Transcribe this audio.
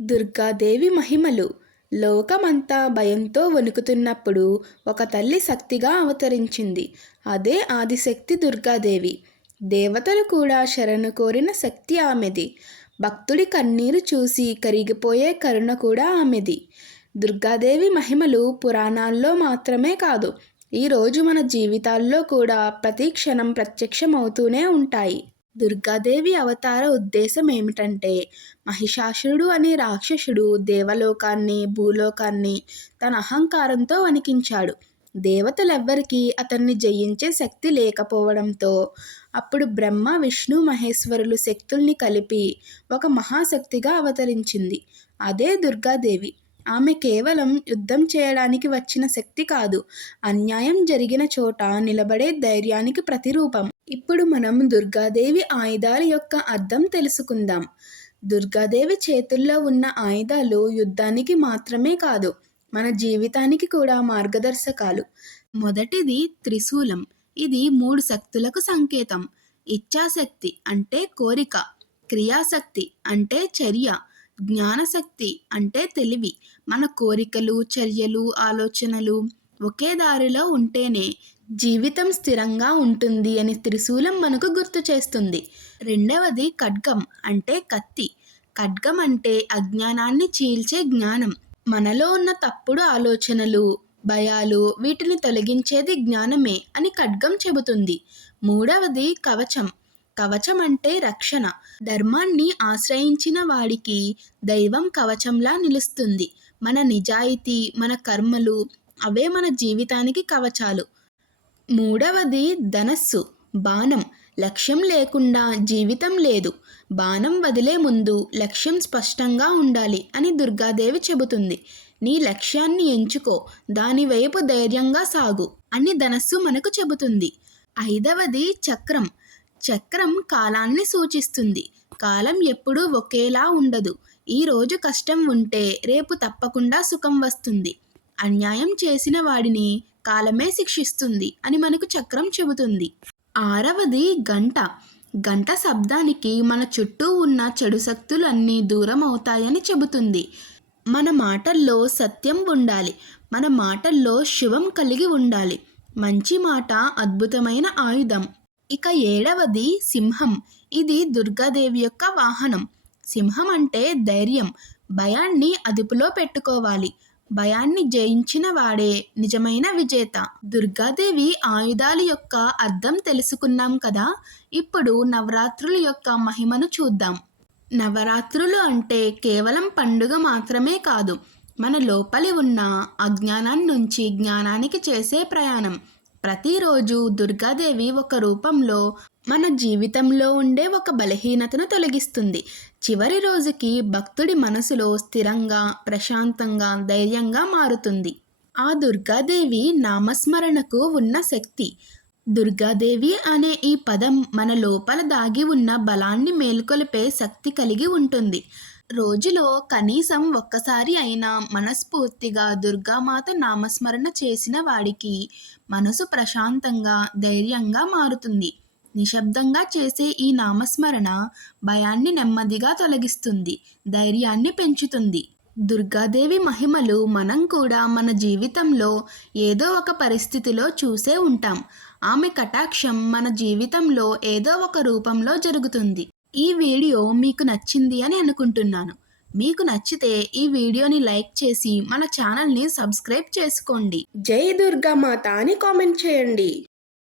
దుర్గాదేవి మహిమలు. లోకమంతా భయంతో వణుకుతున్నప్పుడు ఒక తల్లి శక్తిగా అవతరించింది. అదే ఆదిశక్తి దుర్గాదేవి. దేవతలు కూడా శరణు కోరిన శక్తి ఆమెది. భక్తుడి కన్నీరు చూసి కరిగిపోయే కరుణ కూడా ఆమెది. దుర్గాదేవి మహిమలు పురాణాల్లో మాత్రమే కాదు ఈరోజు మన జీవితాల్లో కూడా ప్రతి క్షణం ప్రత్యక్షమవుతూనే ఉంటాయి. దుర్గాదేవి అవతార ఉద్దేశం ఏమిటంటే మహిషాసురుడు అనే రాక్షసుడు దేవలోకాన్ని భూలోకాన్ని తన అహంకారంతో వణికించాడు. దేవతలెవ్వరికీ అతన్ని జయించే శక్తి లేకపోవడంతో అప్పుడు బ్రహ్మ విష్ణు మహేశ్వరులు శక్తుల్ని కలిపి ఒక మహాశక్తిగా అవతరించింది. అదే దుర్గాదేవి. ఆమె కేవలం యుద్ధం చేయడానికి వచ్చిన శక్తి కాదు. అన్యాయం జరిగిన చోట నిలబడే ధైర్యానికి ప్రతిరూపం. ఇప్పుడు మనం దుర్గాదేవి ఆయుధాల యొక్క అర్థం తెలుసుకుందాం. దుర్గాదేవి చేతుల్లో ఉన్న ఆయుధాలు యుద్ధానికి మాత్రమే కాదు మన జీవితానికి కూడా మార్గదర్శకాలు. మొదటిది త్రిశూలం. ఇది మూడు శక్తులకు సంకేతం. ఇచ్ఛాశక్తి అంటే కోరిక క్రియాశక్తి అంటే చర్య జ్ఞానశక్తి అంటే తెలివి. మన కోరికలు చర్యలు ఆలోచనలు ఒకే దారిలో ఉంటేనే జీవితం స్థిరంగా ఉంటుంది అని త్రిశూలం మనకు గుర్తు చేస్తుంది. రెండవది ఖడ్గం అంటే కత్తి. ఖడ్గం అంటే అజ్ఞానాన్ని చీల్చే జ్ఞానం. మనలో ఉన్న తప్పుడు ఆలోచనలు భయాలు వీటిని తొలగించేది జ్ఞానమే అని ఖడ్గం చెబుతుంది. మూడవది కవచం. కవచం అంటే రక్షణ. ధర్మాన్ని ఆశ్రయించిన వాడికి దైవం కవచంలా నిలుస్తుంది. మన నిజాయితీ మన కర్మలు అవే మన జీవితానికి కవచాలు. మూడవది ధనస్సు. బాణం. లక్ష్యం లేకుండా జీవితం లేదు. బాణం వదిలే ముందు లక్ష్యం స్పష్టంగా ఉండాలి అని దుర్గాదేవి చెబుతుంది. నీ లక్ష్యాన్ని ఎంచుకో. దాని వైపు ధైర్యంగా సాగు అని ధనస్సు మనకు చెబుతుంది. ఐదవది చక్రం. చక్రం కాలాన్ని సూచిస్తుంది. కాలం ఎప్పుడూ ఒకేలా ఉండదు. ఈరోజు కష్టం ఉంటే రేపు తప్పకుండా సుఖం వస్తుంది. అన్యాయం చేసిన వాడిని కాలమే శిక్షిస్తుంది అని మనకు చక్రం చెబుతుంది. ఆరవది గంట. గంట శబ్దానికి మన చుట్టూ ఉన్న చెడు శక్తులన్నీ దూరం అవుతాయని చెబుతుంది. మన మాటల్లో సత్యం ఉండాలి. మన మాటల్లో శివం కలిగి ఉండాలి. మంచి మాట అద్భుతమైన ఆయుధం. ఇక ఏడవది సింహం. ఇది దుర్గాదేవి యొక్క వాహనం. సింహం అంటే ధైర్యం. భయాన్ని అదుపులో పెట్టుకోవాలి. భయాన్ని జయించిన వాడే నిజమైన విజేత. దుర్గాదేవి ఆయుధాల యొక్క అర్థం తెలుసుకున్నాం కదా? ఇప్పుడు నవరాత్రుల యొక్క మహిమను చూద్దాం. నవరాత్రులు అంటే కేవలం పండుగ మాత్రమే కాదు మన లోపలి ఉన్న అజ్ఞానాన్ని నుంచి జ్ఞానానికి చేసే ప్రయాణం. ప్రతిరోజు దుర్గాదేవి ఒక రూపంలో మన జీవితంలో ఉండే ఒక బలహీనతను తొలగిస్తుంది. చివరి రోజుకి భక్తుడి మనసులో స్థిరంగా ప్రశాంతంగా ధైర్యంగా మారుతుంది. ఆ దుర్గాదేవి నామస్మరణకు ఉన్న శక్తి. దుర్గాదేవి అనే ఈ పదం మన లోపల దాగి ఉన్న బలాన్ని మేల్కొలిపే శక్తి కలిగి ఉంటుంది. రోజులో కనీసం ఒక్కసారి అయినా మనస్ఫూర్తిగా దుర్గామాత నామస్మరణ చేసిన వాడికి మనసు ప్రశాంతంగా ధైర్యంగా మారుతుంది. నిశ్శబ్దంగా చేసే ఈ నామస్మరణ భయాన్ని నెమ్మదిగా తొలగిస్తుంది ధైర్యాన్ని పెంచుతుంది. దుర్గాదేవి మహిమలు మనం కూడా మన జీవితంలో ఏదో ఒక పరిస్థితిలో చూసే ఉంటాం. ఆమె కటాక్షం మన జీవితంలో ఏదో ఒక రూపంలో జరుగుతుంది. ఈ వీడియో మీకు నచ్చింది అని అనుకుంటున్నాను. మీకు నచ్చితే ఈ వీడియోని లైక్ చేసి మన ఛానల్ని సబ్స్క్రైబ్ చేసుకోండి. జై దుర్గామాత అని కామెంట్ చేయండి.